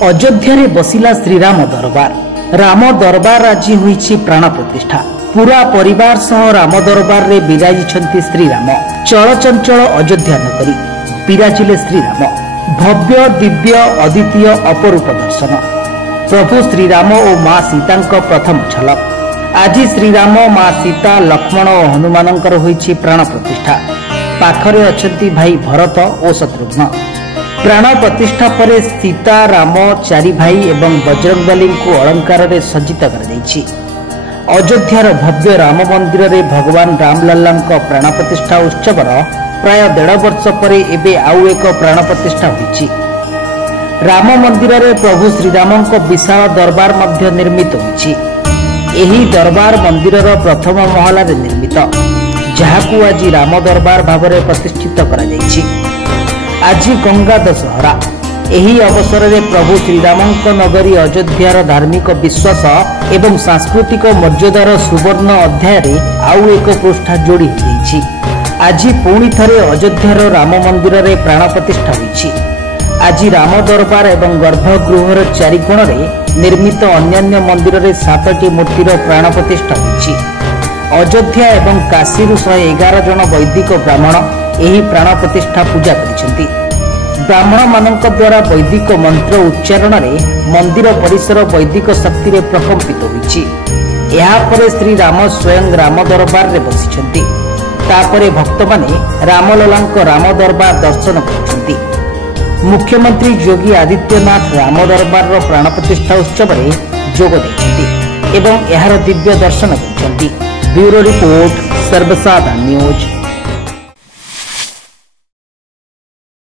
अयोध्या रे बसिला श्रीराम दरबार। राम दरबार आज होईछि प्राण प्रतिष्ठा। पूरा परिवार सह राम दरबार रे विराजिछन्ति श्रीराम। चलचंचल अयोध्या नगरी विराजिले श्रीराम। भव्य दिव्य अद्वितीय अपरूप दर्शन। प्रभु श्रीराम और मां सीतांक प्रथम झलक। आज श्रीराम मां सीता लक्ष्मण और हनुमानंकर होईछि प्राण प्रतिष्ठा। पाखरे अछंती भाई भरत और शत्रुघ्न। प्राण प्रतिष्ठा पर सीता राम चारि भाई एवं बजरंगबली को अलंकार रे सज्जित कर अयोध्यार भव्य राम मंदिर रे भगवान रामलल्ला प्राण प्रतिष्ठा उत्सव प्राय 1.5 वर्ष पर एबे आउ एक प्राण प्रतिष्ठा होईछि। राम मंदिर रे प्रभु श्रीराम विशाल दरबार मध्य निर्मित होईछि। एही दरबार मंदिर प्रथम महला रे निर्मित, जहाकू आज राम दरबार भाव में प्रतिष्ठित करा जायछि। आज गंगा दशहरा। एही अवसर में प्रभु श्रीराम नगरी अयोध्यार धार्मिक विश्वास एवं सांस्कृतिक मर्यादार सुवर्ण अध्याय रे आउ एक पृष्ठा जोड़ी होईछि। आज पुणी थरे अयोध्यार राम मंदिर रे प्राण प्रतिष्ठा होईछि। आज राम दरबार एवं गर्भगृहर चारिकोण रे निर्मित अन्यान्य मंदिर रे 7टी मूर्तिर प्राण प्रतिष्ठा होईछि। अयोध्या एवं काशीरू 111 जन वैदिक ब्राह्मण एही प्राण प्रतिष्ठा पूजा करिसेंती। ब्राह्मण मानक द्वारा वैदिक मंत्र उच्चारण रे मंदिर परिसर वैदिक शक्ति रे प्रकंपित होईछि। एहा परे श्री राम स्वयं राम दरबार रे बसिसेंती। तापरे भक्त माने रामललांक राम दरबार दर्शन करिसेंती। मुख्यमंत्री योगी आदित्यनाथ राम दरबार रो प्राण प्रतिष्ठा उत्सव रे जोग दैछंती एवं एहार दिव्य दर्शन करिसेंती। ब्यूरो रिपोर्ट सर्वसाधारण न्यूज।